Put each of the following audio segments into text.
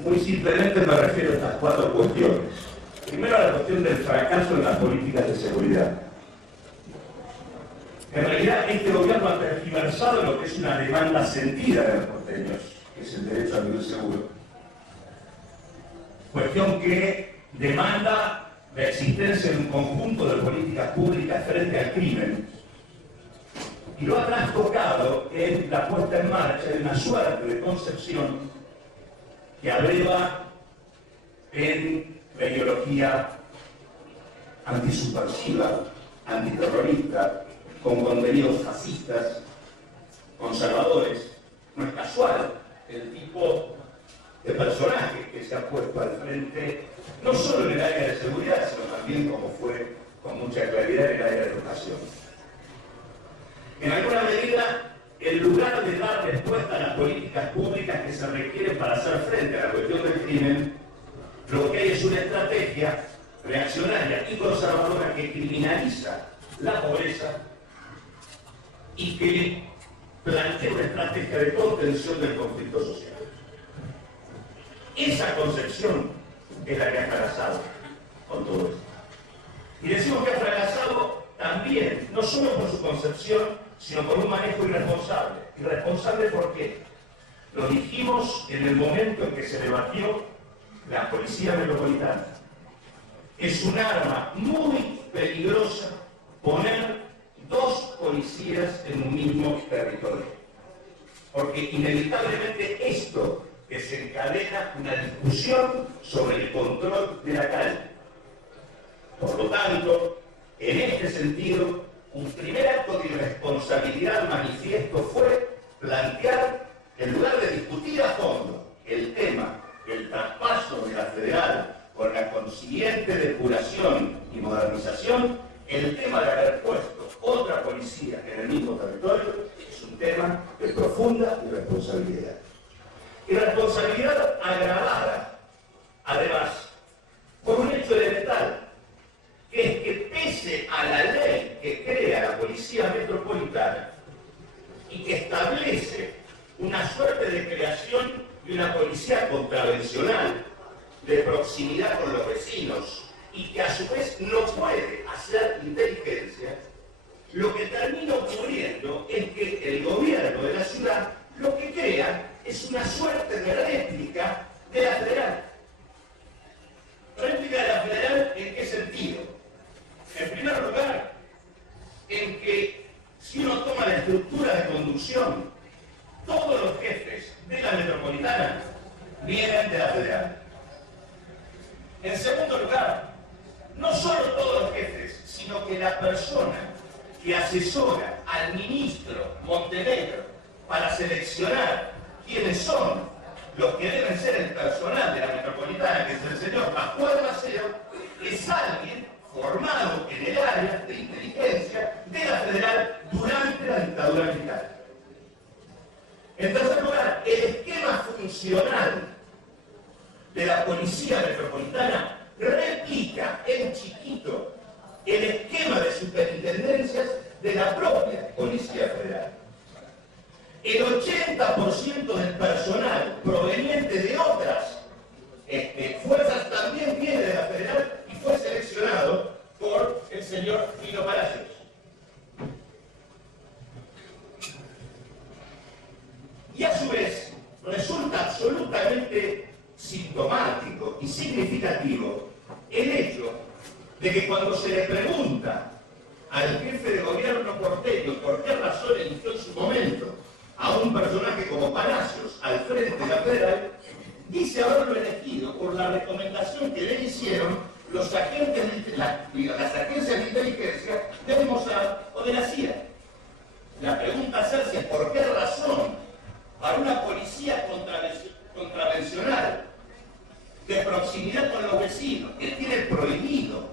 Muy simplemente me refiero a estas cuatro cuestiones. Primero, a la cuestión del fracaso en las políticas de seguridad. En realidad, este gobierno ha tergiversado lo que es una demanda sentida de los porteños, que es el derecho a vivir seguro. Cuestión que demanda la existencia de un conjunto de políticas públicas frente al crimen, y lo ha trastocado en la puesta en marcha de una suerte de concepción que abreva en la ideología antisubversiva, antiterrorista, con contenidos fascistas, conservadores. No es casual el tipo de personaje que se ha puesto al frente, no solo en el área de seguridad, sino también, como fue con mucha claridad, en el área de educación. En alguna medida, en lugar de dar respuesta a las políticas públicas que se requieren para hacer frente a la cuestión del crimen, lo que hay es una estrategia reaccionaria y conservadora que criminaliza la pobreza y que plantea una estrategia de contención del conflicto social. Esa concepción es la que ha fracasado con todo esto. Y decimos que ha fracasado también, no solo por su concepción, sino por un manejo irresponsable. ¿Irresponsable por qué? Lo dijimos en el momento en que se debatió la policía metropolitana. Es un arma muy peligrosa poner dos policías en un mismo territorio. Porque inevitablemente esto desencadena una discusión sobre el control de la calle. Por lo tanto, en este sentido, un primer acto de irresponsabilidad manifiesto fue plantear, en lugar de discutir a fondo el tema del traspaso de la federal con la consiguiente depuración y modernización, el tema de haber puesto otra policía en el mismo territorio es un tema de profunda irresponsabilidad. Irresponsabilidad agravada, además, por un hecho elemental, que es que pese a la ley que crea la Policía Metropolitana y que establece una suerte de creación de una policía contravencional, de proximidad con los vecinos, y que a su vez no puede hacer inteligencia, lo que termina ocurriendo es que el gobierno de la ciudad lo que crea es una suerte de réplica de la federal. ¿Réplica de la federal en qué sentido? En primer lugar, en que si uno toma la estructura de conducción, todos los jefes de la metropolitana vienen de la federal. En segundo lugar, no solo todos los jefes, sino que la persona que asesora al ministro Montenegro para seleccionar quiénes son los que deben ser el personal de la metropolitana, que es el señor Pascual Maceo, es alguien formado en el área de inteligencia de la federal durante la dictadura militar. En tercer lugar, el esquema funcional de la policía metropolitana replica en chiquito el esquema de superintendencias de la propia Policía Federal. El 80% del personal proveniente de otras fuerzas también viene de la Federal y fue seleccionado por el señor Fino Palacios. Y a su vez resulta absolutamente sintomático y significativo el hecho de que cuando se le pregunta al jefe de gobierno porteño por qué razón eligió en su momento a un personaje como Palacios al frente de la federal, dice haberlo elegido por la recomendación que le hicieron los agentes de las agencias de inteligencia del Mossad o de la CIA. La pregunta a hacerse es por qué razón para una policía contravencional de proximidad con los vecinos, que tiene prohibido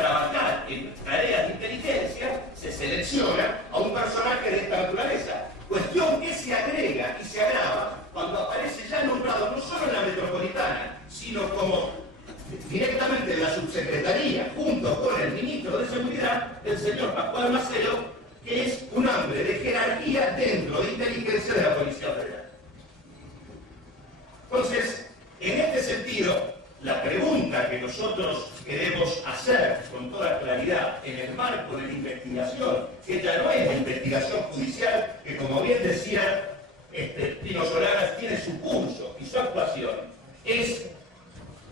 trabajar en tareas de inteligencia, se selecciona a un personaje de esta naturaleza. Cuestión que se agrega y se agrava cuando aparece ya nombrado no solo en la metropolitana, sino como directamente en la subsecretaría, junto con el ministro de Seguridad, el señor Pascual Maceo, que es un hombre de jerarquía dentro de inteligencia de la Policía Federal. nosotros queremos hacer con toda claridad en el marco de la investigación, que ya no es la investigación judicial, que como bien decía Pino Solanas, tiene su curso y su actuación, es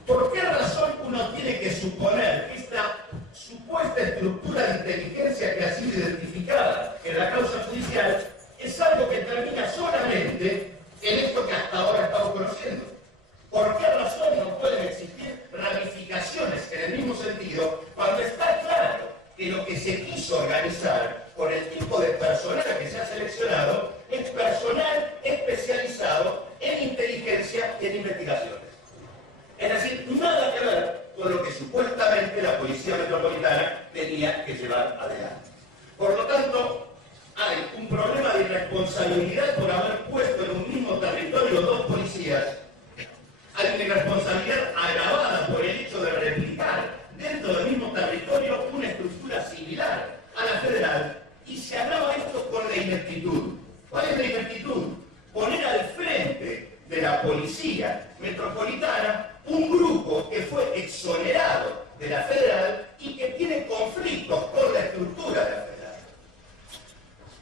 por qué razón uno tiene que suponer que esta supuesta estructura de inteligencia que ha sido identificada en la causa judicial es algo que termina solamente en esto que hasta ahora estamos conociendo. ¿Por qué razón no pueden existir ramificaciones en el mismo sentido cuando está claro que lo que se quiso organizar por el tipo de personal que se ha seleccionado es personal especializado en inteligencia y en investigaciones? Es decir, nada que ver con lo que supuestamente la Policía Metropolitana tenía que llevar adelante. Por lo tanto, hay un problema de irresponsabilidad por haber puesto en un mismo territorio dos policías. Hay una irresponsabilidad agravada por el hecho de replicar dentro del mismo territorio una estructura similar a la federal, y se agrava esto con la ineptitud. ¿Cuál es la ineptitud? Poner al frente de la Policía Metropolitana un grupo que fue exonerado de la federal y que tiene conflictos con la estructura de la federal.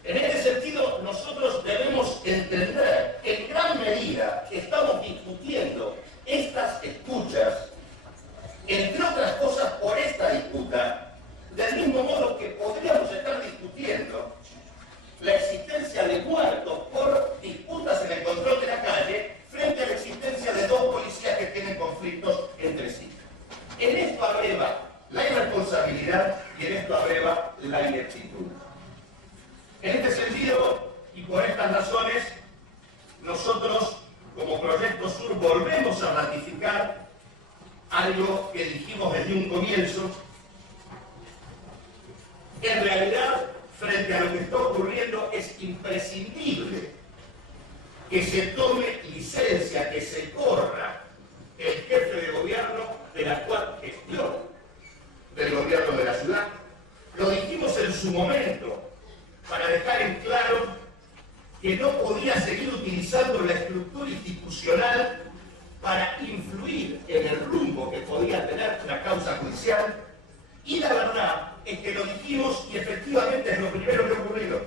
En este sentido, nosotros debemos entender que en gran medida estamos discutiendo estas escuchas, entre otras cosas por esta disputa, del mismo modo que podríamos estar discutiendo la existencia de muertos por disputas en el control de la calle frente a la existencia de dos policías que tienen conflictos entre sí. En esto abreva la irresponsabilidad y en esto abreva la ineptitud. En este sentido, y por estas razones, nosotros, como Proyecto Sur, volvemos a ratificar algo que dijimos desde un comienzo. En realidad, frente a lo que está ocurriendo, es imprescindible que se tome licencia, que se corra el jefe de gobierno de la actual gestión del gobierno de la ciudad. Lo dijimos en su momento, para dejar en claro que no podía seguir utilizando la estructura institucional para influir en el rumbo que podía tener la causa judicial, y la verdad es que lo dijimos y efectivamente es lo primero que ha ocurrido.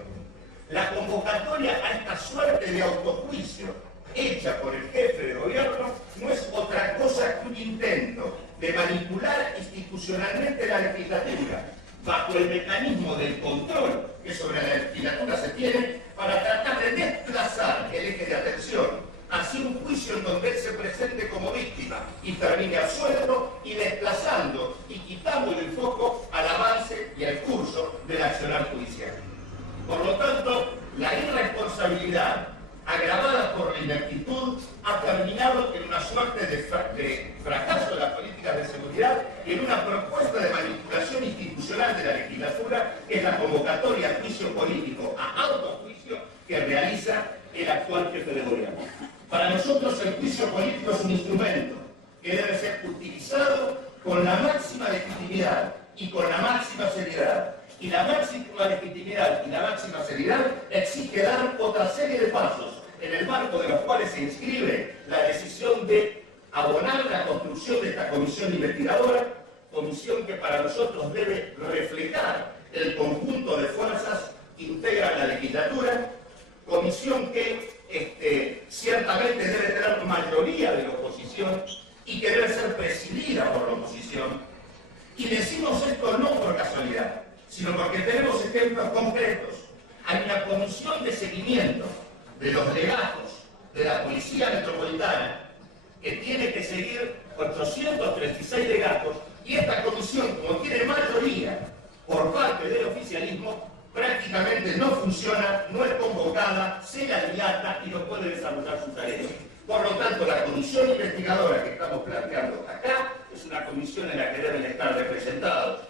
La convocatoria a esta suerte de autojuicio hecha por el jefe de gobierno no es otra cosa que un intento de manipular institucionalmente la legislatura bajo el mecanismo del control que sobre la legislatura se tiene, para tratar de desplazar el eje de atención hacia un juicio en donde él se presente como víctima y termine absuelto, y desplazando y quitando el foco al avance y al curso del accionar judicial. Por lo tanto, la irresponsabilidad agravada por la ineptitud ha terminado en una suerte de fracaso de las políticas de seguridad y en una propuesta de manipulación institucional de la legislatura, que es la convocatoria a juicio político, a autojuicio, que realiza el actual jefe de gobierno. Para nosotros el juicio político es un instrumento que debe ser utilizado con la máxima legitimidad y con la máxima seriedad. Y la máxima legitimidad y la máxima seriedad exige dar otra serie de pasos, en el marco de los cuales se inscribe la decisión de abonar la construcción de esta comisión investigadora, comisión que para nosotros debe reflejar el conjunto de fuerzas que integran la legislatura, comisión que ciertamente debe tener mayoría de la oposición y que debe ser presidida por la oposición. Y decimos esto no por casualidad, sino porque tenemos ejemplos concretos. Hay una comisión de seguimiento de los legados de la Policía Metropolitana que tiene que seguir 836 legados, y esta comisión, como tiene mayoría por parte del oficialismo, prácticamente no funciona, no es convocada, se la dilata y no puede desarrollar su tarea. Por lo tanto, la comisión investigadora que estamos planteando acá es una comisión en la que deben estar representados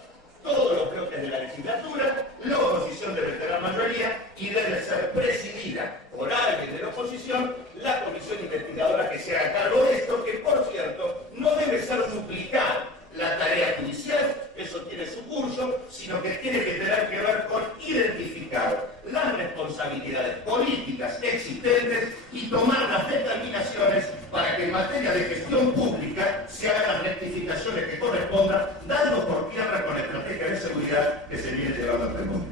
todos los bloques de la legislatura, la oposición debe tener mayoría y debe ser presidida por alguien de la oposición la comisión investigadora que se haga cargo de esto, que por cierto no debe ser duplicar la tarea judicial, eso tiene su curso, sino que tiene que tener que ver con identificar las responsabilidades políticas existentes y tomar las determinaciones para que en materia de gestión pública se hagan las rectificaciones que corresponden corresponda, dando por tierra con la estrategia de seguridad que se viene llevando hasta el momento.